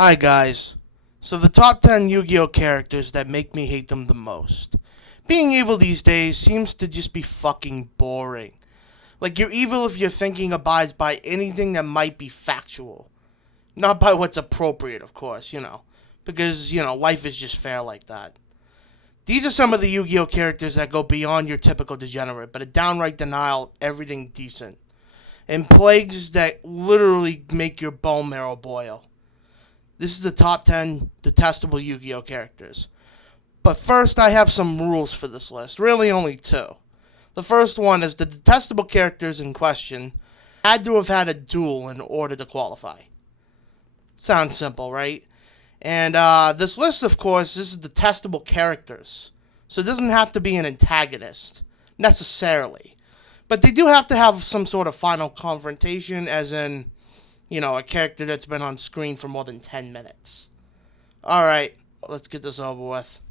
Hi guys. So the top 10 Yu-Gi-Oh characters that make me hate them the most. Being evil these days seems to just be fucking boring. Like you're evil if your thinking abides by anything that might be factual. Not by what's appropriate, of course, Because, life is just fair like that. These are some of the Yu-Gi-Oh characters that go beyond your typical degenerate, but a downright denial of everything decent. And plagues that literally make your bone marrow boil. This is the top 10 detestable Yu-Gi-Oh characters. But first, I have some rules for this list. Really, only two. The first one is the detestable characters in question had to have had a duel in order to qualify. Sounds simple, right? And this list, of course, this is detestable characters. So it doesn't have to be an antagonist, necessarily. But they do have to have some sort of final confrontation, as in, a character that's been on screen for more than 10 minutes. Alright, let's get this over with.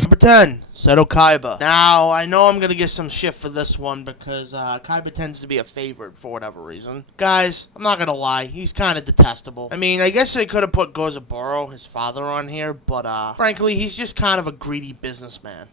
Number 10, Seto Kaiba. Now, I know I'm gonna get some shit for this one because Kaiba tends to be a favorite for whatever reason. Guys, I'm not gonna lie, he's kind of detestable. I mean, I guess they could have put Gozaburo, his father, on here, but frankly, he's just kind of a greedy businessman.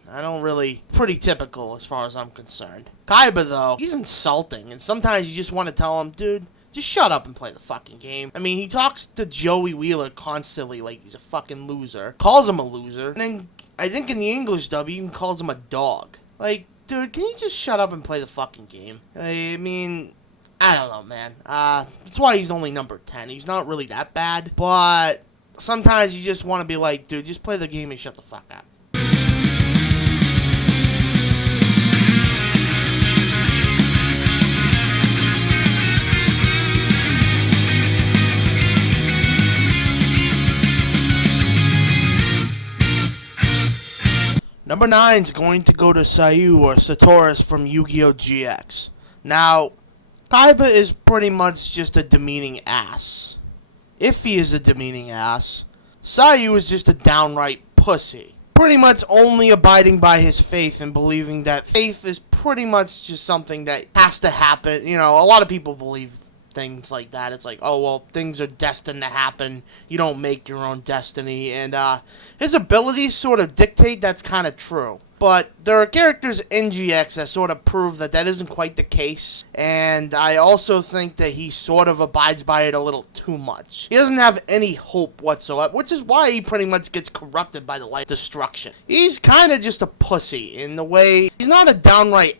Pretty typical as far as I'm concerned. Kaiba, though, he's insulting, and sometimes you just want to tell him, dude, just shut up and play the fucking game. I mean, he talks to Joey Wheeler constantly like he's a fucking loser. Calls him a loser. And then, I think in the English dub, he even calls him a dog. Like, dude, can you just shut up and play the fucking game? I mean, I don't know, man. That's why he's only number 10. He's not really that bad. But sometimes you just want to be like, dude, just play the game and shut the fuck up. Number 9 is going to go to Sayu or Satoris from Yu-Gi-Oh! GX. Now, Kaiba is pretty much just a demeaning ass. If he is a demeaning ass, Sayu is just a downright pussy. Pretty much only abiding by his faith and believing that faith is pretty much just something that has to happen. A lot of people believe things like that. It's like, oh, well, things are destined to happen. You don't make your own destiny. And his abilities sort of dictate that's kind of true. But there are characters in GX that sort of prove that that isn't quite the case. And I also think that he sort of abides by it a little too much. He doesn't have any hope whatsoever, which is why he pretty much gets corrupted by the light destruction. He's kind of just a pussy in the way he's not a downright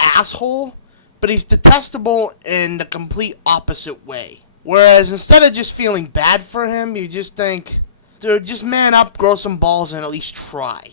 asshole, but he's detestable in the complete opposite way. Whereas instead of just feeling bad for him, you just think, dude, just man up, grow some balls, and at least try.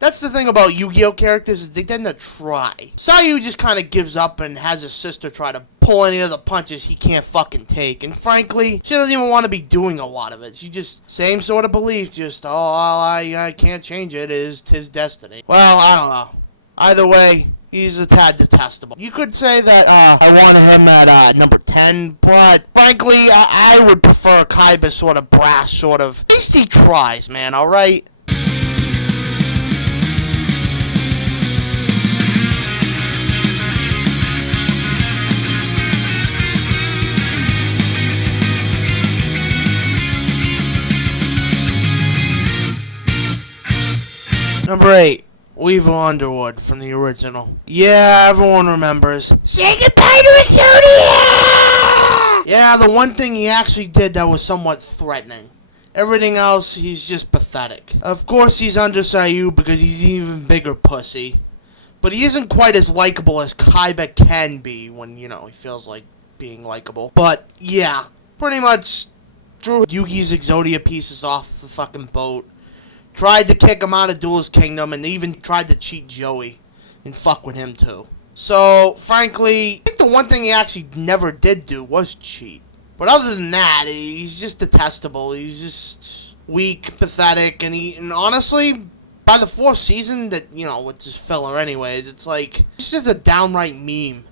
That's the thing about Yu-Gi-Oh characters, is they tend to try. Sayu just kind of gives up and has his sister try to pull any of the punches he can't fucking take. And frankly, she doesn't even want to be doing a lot of it. She just, same sort of belief, just, oh, I can't change it, it is 'tis destiny. Well, I don't know. Either way, he's a tad detestable. You could say that I wanted him at number 10, but frankly, I would prefer Kaiba sort of brass, sort of. At least he tries, man, alright? Number 8. Weevil Underwood from the original. Yeah, everyone remembers. Say goodbye to Exodia! Yeah, the one thing he actually did that was somewhat threatening. Everything else, he's just pathetic. Of course he's under Sayu because he's an even bigger pussy. But he isn't quite as likable as Kaiba can be when, he feels like being likable. But, yeah, pretty much drew Yugi's Exodia pieces off the fucking boat. Tried to kick him out of Duelist Kingdom, and even tried to cheat Joey and fuck with him too. So, frankly, I think the one thing he actually never did do was cheat. But other than that, he's just detestable. He's just weak, pathetic, and honestly, by the 4th season, that, it's just filler anyways, it's like, it's just a downright meme.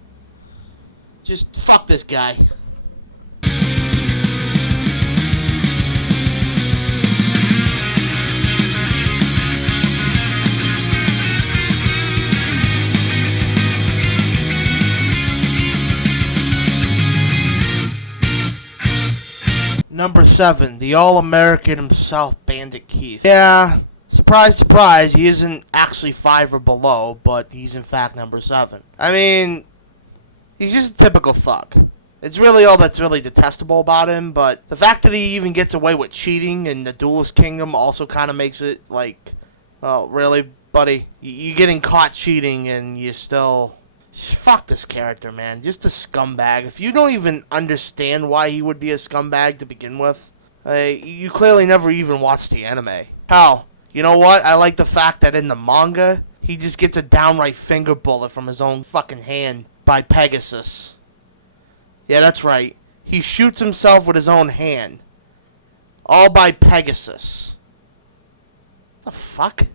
Just fuck this guy. Number 7, the All-American himself, Bandit Keith. Yeah, surprise, surprise, he isn't actually 5 or below, but he's in fact number 7. I mean, he's just a typical thug. It's really all that's really detestable about him, but the fact that he even gets away with cheating in the Duelist Kingdom also kind of makes it like, oh, really, buddy? You're getting caught cheating and you still... Fuck this character, man. Just a scumbag. If you don't even understand why he would be a scumbag to begin with, you clearly never even watched the anime. Hell, you know what? I like the fact that in the manga, he just gets a downright finger bullet from his own fucking hand by Pegasus. Yeah, that's right. He shoots himself with his own hand. All by Pegasus. What the fuck?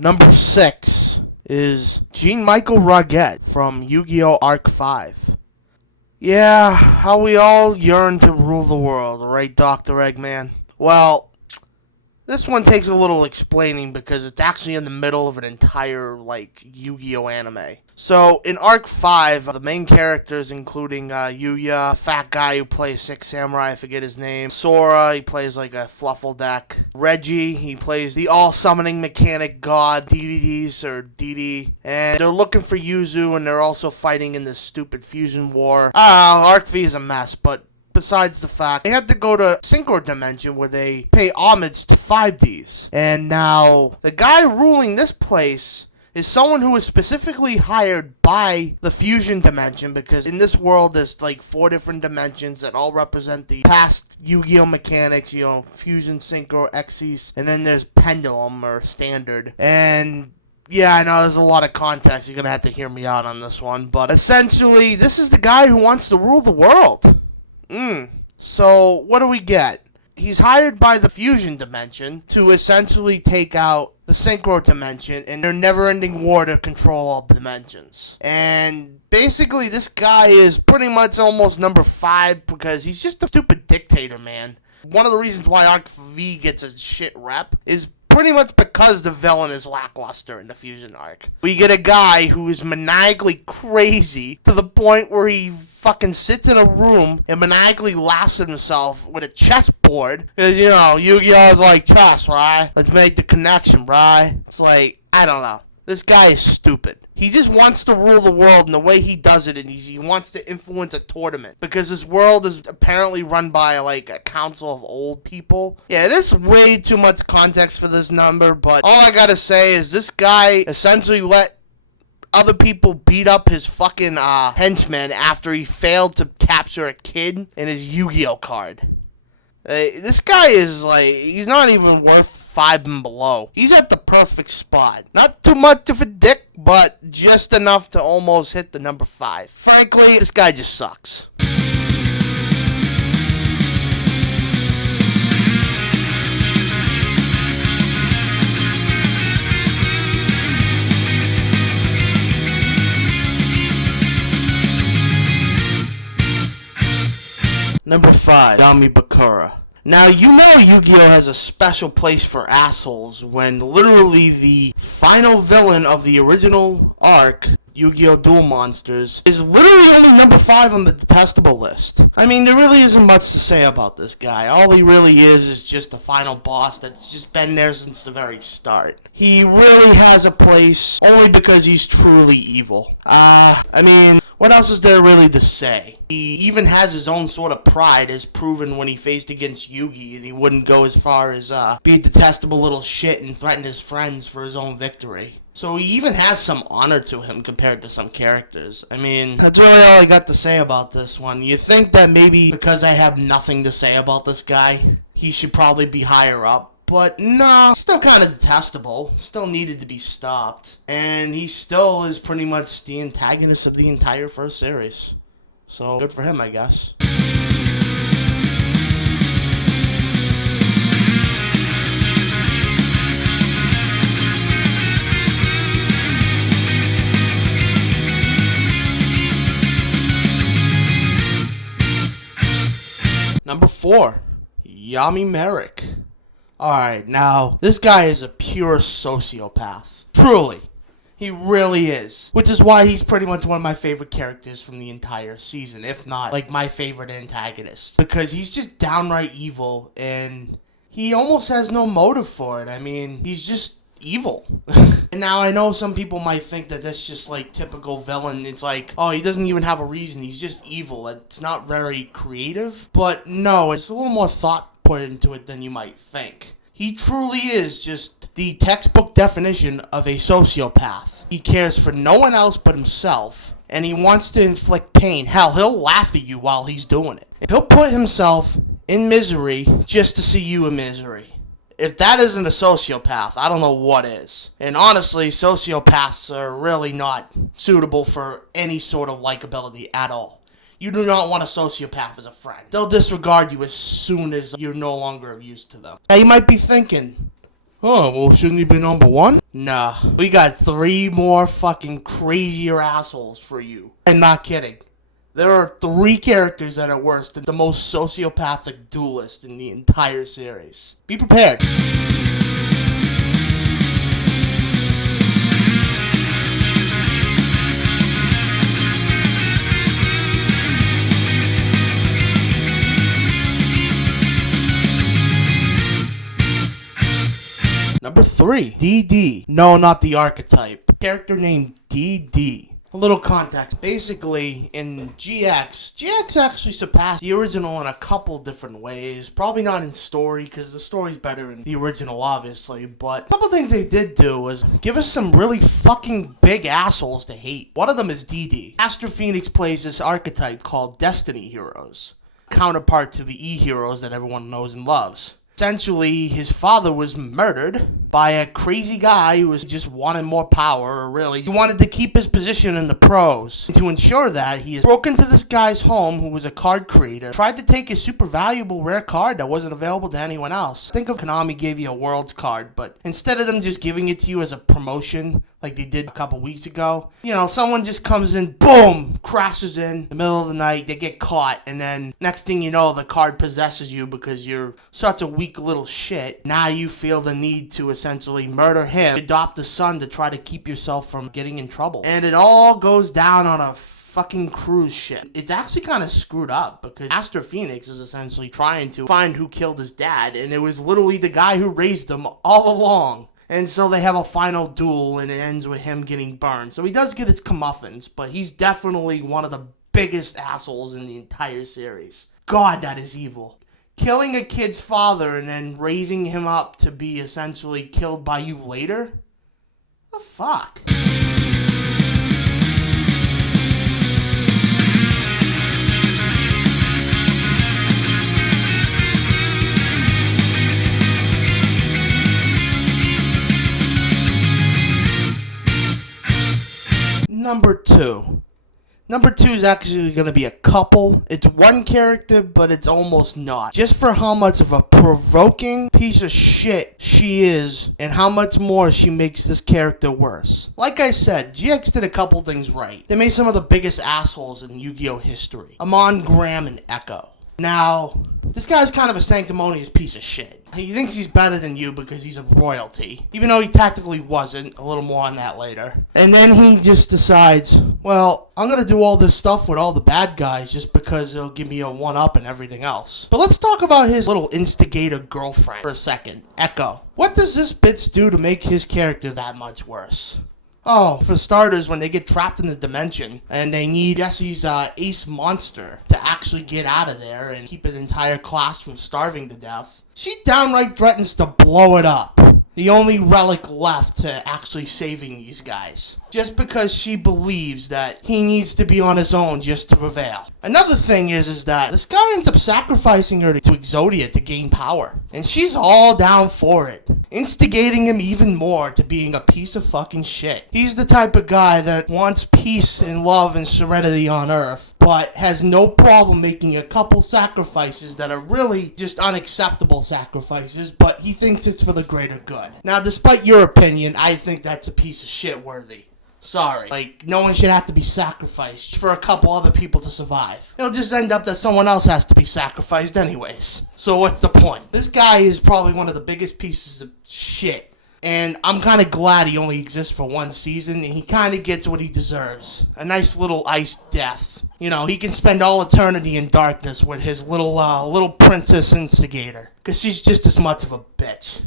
Number 6 is Jean-Michael Raguet from Yu-Gi-Oh! Arc 5. Yeah, how we all yearn to rule the world, right, Dr. Eggman? Well, this one takes a little explaining because it's actually in the middle of an entire, Yu-Gi-Oh! Anime. So, in Arc 5, the main characters, including Yuya, fat guy who plays Six Samurai, I forget his name. Sora, he plays like a fluffle deck. Reggie, he plays the all-summoning mechanic god, DDDs, or DD. And they're looking for Yuzu, and they're also fighting in this stupid fusion war. Arc V is a mess, but besides the fact, they had to go to Synchro Dimension where they pay homage to 5Ds. And now, the guy ruling this place is someone who was specifically hired by the Fusion Dimension, because in this world there's like 4 different dimensions that all represent the past Yu-Gi-Oh! Mechanics, Fusion, Synchro, Xyz, and then there's Pendulum, or Standard. And yeah, I know there's a lot of context, you're gonna have to hear me out on this one, but essentially, this is the guy who wants to rule the world. So, what do we get? He's hired by the Fusion Dimension to essentially take out the Synchro Dimension in their never-ending war to control all dimensions. And basically, this guy is pretty much almost number 5 because he's just a stupid dictator, man. One of the reasons why Arc V gets a shit rep is pretty much because the villain is lackluster in the Fusion arc. We get a guy who is maniacally crazy to the point where he fucking sits in a room and maniacally laughs at himself with a chessboard. Because, Yu-Gi-Oh! Is like chess, right? Let's make the connection, right? It's like, I don't know. This guy is stupid. He just wants to rule the world, and the way he does it, and he wants to influence a tournament. Because this world is apparently run by, a council of old people. Yeah, it is way too much context for this number, but all I gotta say is this guy essentially let other people beat up his fucking henchmen after he failed to capture a kid in his Yu-Gi-Oh! Card. This guy is, he's not even worth 5 and below. He's at the perfect spot. Not too much of a dick, but just enough to almost hit the number 5. Frankly, this guy just sucks. Number 5, Yami Bakura. Now, Yu-Gi-Oh! Has a special place for assholes when literally the final villain of the original arc, Yu-Gi-Oh! Duel Monsters, is literally only number 5 on the detestable list. I mean, there really isn't much to say about this guy. All he really is just the final boss that's just been there since the very start. He really has a place only because he's truly evil. What else is there really to say? He even has his own sort of pride, as proven when he faced against Yugi, and he wouldn't go as far as be a detestable little shit and threaten his friends for his own victory. So he even has some honor to him compared to some characters. I mean, that's really all I got to say about this one. You think that maybe because I have nothing to say about this guy, he should probably be higher up. But no, still kind of detestable, still needed to be stopped, and he still is pretty much the antagonist of the entire first series. So, good for him, I guess. Number 4, Yami Merrick. Alright, now, this guy is a pure sociopath. Truly. He really is. Which is why he's pretty much one of my favorite characters from the entire season, if not, like, my favorite antagonist. Because he's just downright evil, and he almost has no motive for it. I mean, he's just evil. And now I know some people might think that that's just like typical villain. It's like, oh, he doesn't even have a reason. He's just evil. It's not very creative. But no, it's a little more thought put into it than you might think. He truly is just the textbook definition of a sociopath. He cares for no one else but himself, and he wants to inflict pain. Hell, he'll laugh at you while he's doing it. He'll put himself in misery just to see you in misery. If that isn't a sociopath, I don't know what is. And honestly, sociopaths are really not suitable for any sort of likability at all. You do not want a sociopath as a friend. They'll disregard you as soon as you're no longer of use to them. Now you might be thinking, oh, well, shouldn't he be number 1? Nah, we got 3 more fucking crazier assholes for you. I'm not kidding. There are 3 characters that are worse than the most sociopathic duelist in the entire series. Be prepared. Number 3, DD. No, not the archetype. Character named DD. A little context. Basically, in GX actually surpassed the original in a couple different ways. Probably not in story, because the story's better in the original, obviously. But a couple things they did do was give us some really fucking big assholes to hate. One of them is DD. Astro Phoenix plays this archetype called Destiny Heroes, counterpart to the E-Heroes that everyone knows and loves. Essentially, his father was murdered by a crazy guy who was just wanted more power, or really, he wanted to keep his position in the pros. And to ensure that, he broke into this guy's home, who was a card creator, tried to take his super valuable rare card that wasn't available to anyone else. Think of Konami gave you a Worlds card, but instead of them just giving it to you as a promotion, like they did a couple weeks ago, you know, someone just comes in, boom, crashes in the middle of the night, they get caught, and then next thing you know, the card possesses you because you're such a weak little shit. Now you feel the need to essentially murder him, adopt a son to try to keep yourself from getting in trouble. And it all goes down on a fucking cruise ship. It's actually kind of screwed up because Astro Phoenix is essentially trying to find who killed his dad, and it was literally the guy who raised him all along. And so they have a final duel, and it ends with him getting burned. So he does get his comeuppance, but he's definitely one of the biggest assholes in the entire series. God, that is evil. Killing a kid's father and then raising him up to be essentially killed by you later? The fuck? Number 2. Number 2 is actually going to be a couple. It's one character, but it's almost not. Just for how much of a provoking piece of shit she is, and how much more she makes this character worse. Like I said, GX did a couple things right. They made some of the biggest assholes in Yu-Gi-Oh history. Amon, Graham, and Echo. Now, this guy's kind of a sanctimonious piece of shit. He thinks he's better than you because he's a royalty, even though he tactically wasn't. A little more on that later. And then he just decides, well, I'm going to do all this stuff with all the bad guys just because it'll give me a one-up and everything else. But let's talk about his little instigator girlfriend for a second, Echo. What does this bitch do to make his character that much worse? Oh, for starters, when they get trapped in the dimension and they need Jesse's ace monster to actually get out of there and keep an entire class from starving to death, she downright threatens to blow it up. The only relic left to actually saving these guys. Just because she believes that he needs to be on his own just to prevail. Another thing is that this guy ends up sacrificing her to Exodia to gain power. And she's all down for it. Instigating him even more to being a piece of fucking shit. He's the type of guy that wants peace and love and serenity on Earth, but has no problem making a couple sacrifices that are really just unacceptable sacrifices, but he thinks it's for the greater good. Now, despite your opinion, I think that's a piece of shit worthy. Sorry. Like, no one should have to be sacrificed for a couple other people to survive. It'll just end up that someone else has to be sacrificed anyways. So what's the point? This guy is probably one of the biggest pieces of shit. And I'm kind of glad he only exists for one season, and he kind of gets what he deserves. A nice little iced death. You know, he can spend all eternity in darkness with his little princess instigator. Because she's just as much of a bitch.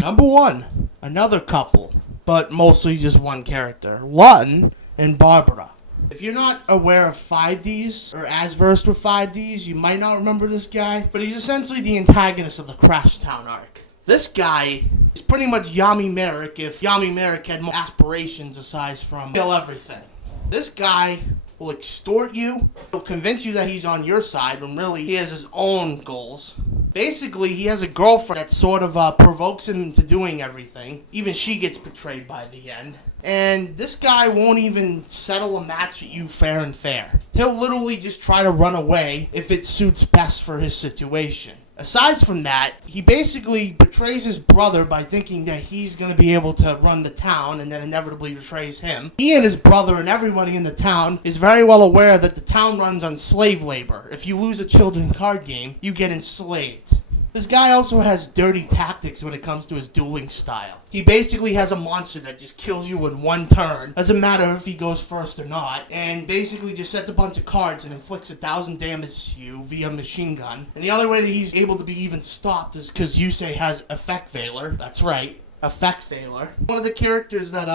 Number 1, another couple, but mostly just one character, Lutton and Barbara. If you're not aware of 5Ds, or as versed with 5Ds, you might not remember this guy, but he's essentially the antagonist of the Crash Town arc. This guy is pretty much Yami Merrick if Yami Merrick had more aspirations aside from kill everything. This guy will extort you, he'll convince you that he's on your side when really he has his own goals. Basically, he has a girlfriend that sort of provokes him into doing everything. Even she gets betrayed by the end. And this guy won't even settle a match with you fair and fair. He'll literally just try to run away if it suits best for his situation. Aside from that, he basically betrays his brother by thinking that he's going to be able to run the town and then inevitably betrays him. He and his brother and everybody in the town is very well aware that the town runs on slave labor. If you lose a children's card game, you get enslaved. This guy also has dirty tactics when it comes to his dueling style. He basically has a monster that just kills you in one turn. Doesn't matter if he goes first or not. And basically just sets a bunch of cards and inflicts 1,000 damage to you via machine gun. And the only way that he's able to be even stopped is because Yusei has Effect Veiler. That's right, Effect Veiler. One of the characters that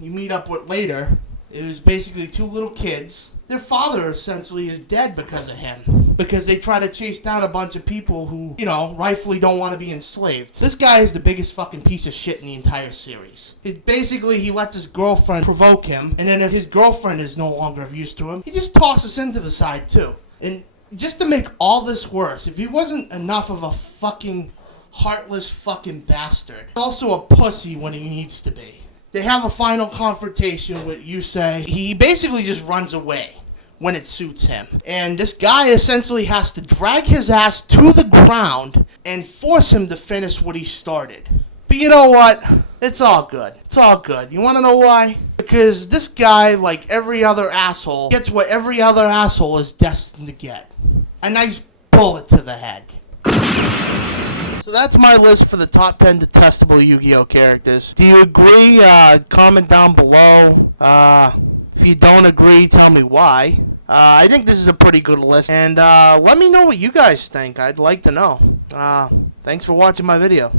you meet up with later, it was basically 2 little kids. Their father essentially is dead because of him. Because they try to chase down a bunch of people who, you know, rightfully don't want to be enslaved. This guy is the biggest fucking piece of shit in the entire series. Basically, he lets his girlfriend provoke him, and then if his girlfriend is no longer of use to him, he just tosses him to the side too. And just to make all this worse, if he wasn't enough of a fucking heartless fucking bastard, he's also a pussy when he needs to be. They have a final confrontation with Yusei. He basically just runs away when it suits him. And this guy essentially has to drag his ass to the ground and force him to finish what he started. But you know what? It's all good. It's all good. You want to know why? Because this guy, like every other asshole, gets what every other asshole is destined to get. A nice bullet to the head. So that's my list for the top 10 detestable Yu-Gi-Oh characters. Do you agree? Comment down below. If you don't agree, tell me why. I think this is a pretty good list. And let me know what you guys think. I'd like to know. Thanks for watching my video.